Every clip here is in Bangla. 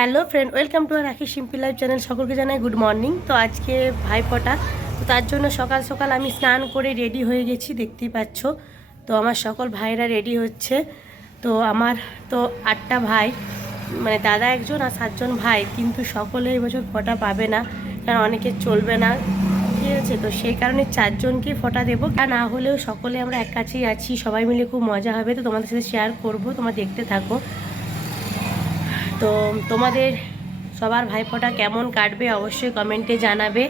হ্যালো ফ্রেন্ড, ওয়েলকাম টু রাখি সিম্পল লাইফ চ্যানেল। সকলকে জানাই গুড মর্নিং। তো আজকে ভাইফোঁটা, তো তার জন্য সকাল সকাল আমি স্নান করে রেডি হয়ে গেছি, দেখতেই পাচ্ছ। তো আমার সকল ভাইরা রেডি হচ্ছে। তো আমার তো 8টা ভাই, মানে দাদা একজন আর 7জন ভাই, কিন্তু সকলে এই বছর ফোঁটা পাবে না, কারণ অনেকে চলবে না, ঠিক আছে। তো সেই কারণে 4জনকে ফোঁটা দেবো। তা না হলেও সকলে আমরা এক কাছেই আছি, সবাই মিলে খুব মজা হবে। তো তোমাদের সাথে শেয়ার করবো, তোমরা দেখতে থাকো। তো তোমাদের সবার ভাইফোঁটা কেমন কাটবে অবশ্যই কমেন্টে জানাবে।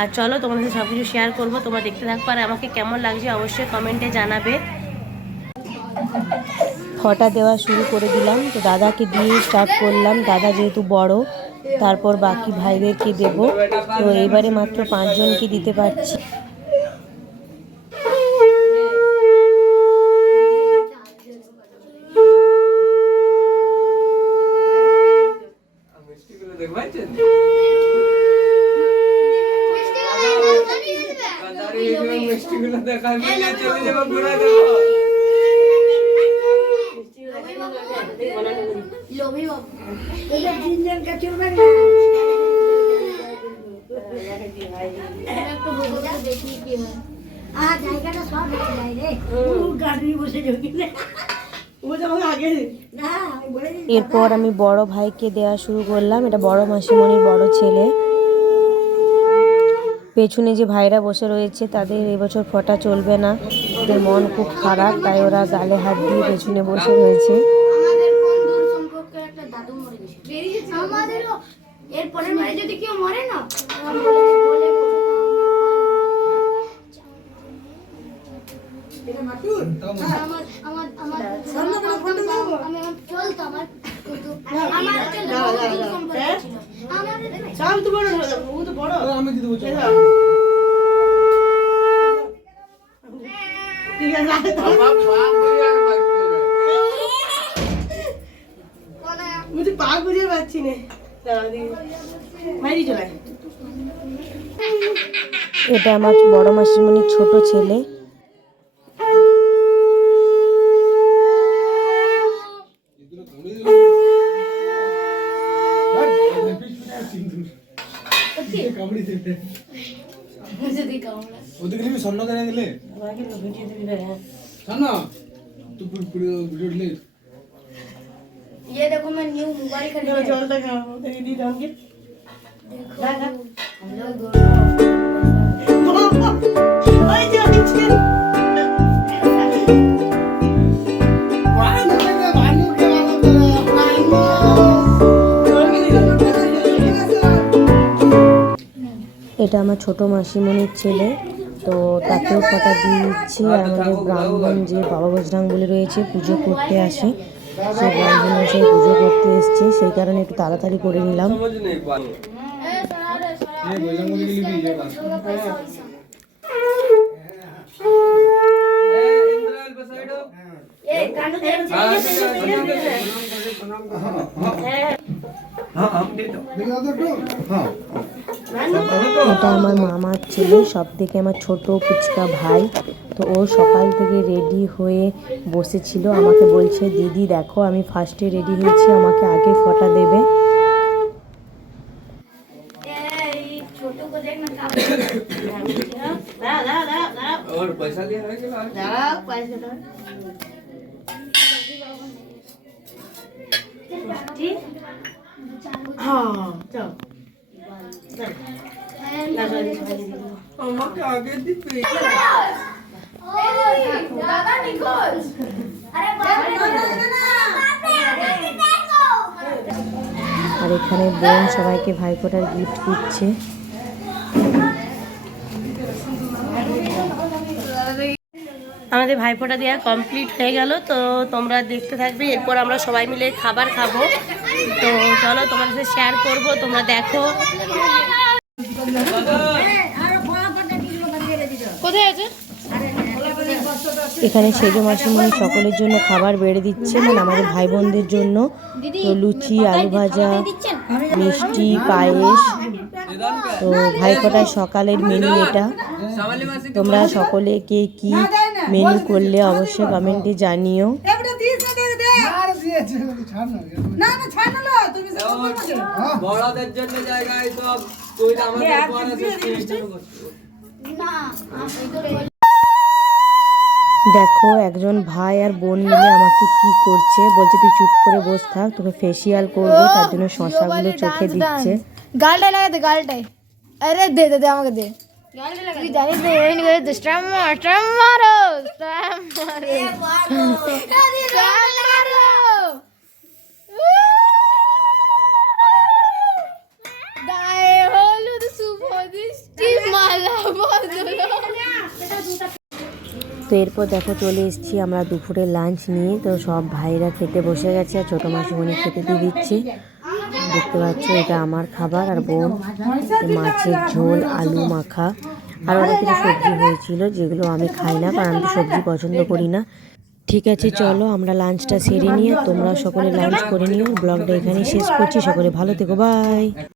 আর চলো তোমাদের সাথে সব কিছু শেয়ার করবো, তোমরা দেখতে থাকবো, আর আমাকে কেমন লাগছে অবশ্যই কমেন্টে জানাবে। ফোঁটা দেওয়া শুরু করে দিলাম। তো দাদাকে দিয়ে স্টার্ট করলাম, দাদা যেহেতু বড়, তারপর বাকি ভাইদেরকে দেব। তো এইবারে মাত্র 5জনকে দিতে পারছি। এরপর আমি বড় ভাইকে দেওয়া শুরু করলাম। এটা বড় মাসিমণির বড় ছেলে। পেছনে যে ভাইরা বসে রয়েছে তাদের এবছর ফোঁটা চলবে না, ওদের মন খুব খারাপ, তাই ওরা গালে হাত দিয়ে পেছনে বসে রয়েছে। এটা আমার বড় মাসিমণির ছোট ছেলে। ये देखो मैं न्यू मोबाइल खरीदा है। जल तक दीदी डाउनगे दादा हम लोग ओए जानिए এটা আমার ছোট মাসিমণির ছেলে। তো তাকেও ফোঁটা দিয়ে দিচ্ছি। আর আমাদের ব্রাহ্মণ যে বাবা বজরাং বলে রয়েছে, পুজো করতে আসে, সেই ব্রাহ্মণ এসে পুজো করতে এসছে, সেই কারণে একটু তাড়াতাড়ি করে নিলাম। এটা আমার মামার ছেলে, সব থেকে আমার ছোট পুচকা ভাই। তো ও সকাল থেকে রেডি হয়ে বসেছিল, আমাকে বলছে দিদি দেখো আমি ফার্স্টে রেডি হয়েছি, আমাকে আগে ফোঁটা দেবে। আমাকে আগে দিতে আর এখানে বোন সবাইকে ভাইফোঁটার গিফট দিচ্ছে। আমাদের ভাইফোঁটা দেওয়া কমপ্লিট হয়ে গেল। তো তোমরা দেখতে থাকবে, এরপর আমরা সবাই মিলে খাবার খাবো। তো চলো তোমাদের সাথে শেয়ার করবো, তোমরা দেখো। কোথায় আছে? এখানে সেজো মাসিমণি সকলের জন্য খাবার বেড়ে দিচ্ছে, মানে আমাদের ভাই বোনদের জন্য। তো লুচি, আলু ভাজা, মিষ্টি, পায়েস। তো ভাইফোঁটার সকালের মেনু এটা। তোমরা সকলে কে কি মেনু করলে অবশ্যই কমেন্টে জানিও। বড়দের জন্য জায়গায় সব তুই আমাদের পরে না এই তো দেখো একজন ভাই আর বোন মিলে আমাকে কি করছে, বলছে তুই চুপ করে বস থাক, তোকে ফেসিয়াল করবো, তার জন্য শশাগুলো চোখে দিচ্ছে। গালটাই লাগাতে গালটাই। আরে দে দে দে আমাকে দে। তুই জানিস না এই নিয়ে দে স্ট্যাম্প মারো স্ট্যাম্প মারো। গায়ে হলুদ শুভ দৃষ্টি মালা বদল। তো এরপর দেখো চলে এসেছি আমরা দুপুরে লাঞ্চ নিয়ে। তো সব ভাইরা খেতে বসে গেছে আর ছোটো মাসিমণি খেতে দিয়ে দিচ্ছে। দেখতে পাচ্ছ এটা আমার খাবার, আর বোন মাছের ঝোল, আলু মাখা আর অনেক কিছু সবজি হয়েছিল যেগুলো আমি খাই না, কারণ আমি তো সবজি পছন্দ করি না। ঠিক আছে চলো আমরা লাঞ্চটা সেরে নিয়ে তোমরা সকলে লাঞ্চ করে নিও। ব্লগটা এখানেই শেষ করছি, সকলে ভালো থেকো, বাই।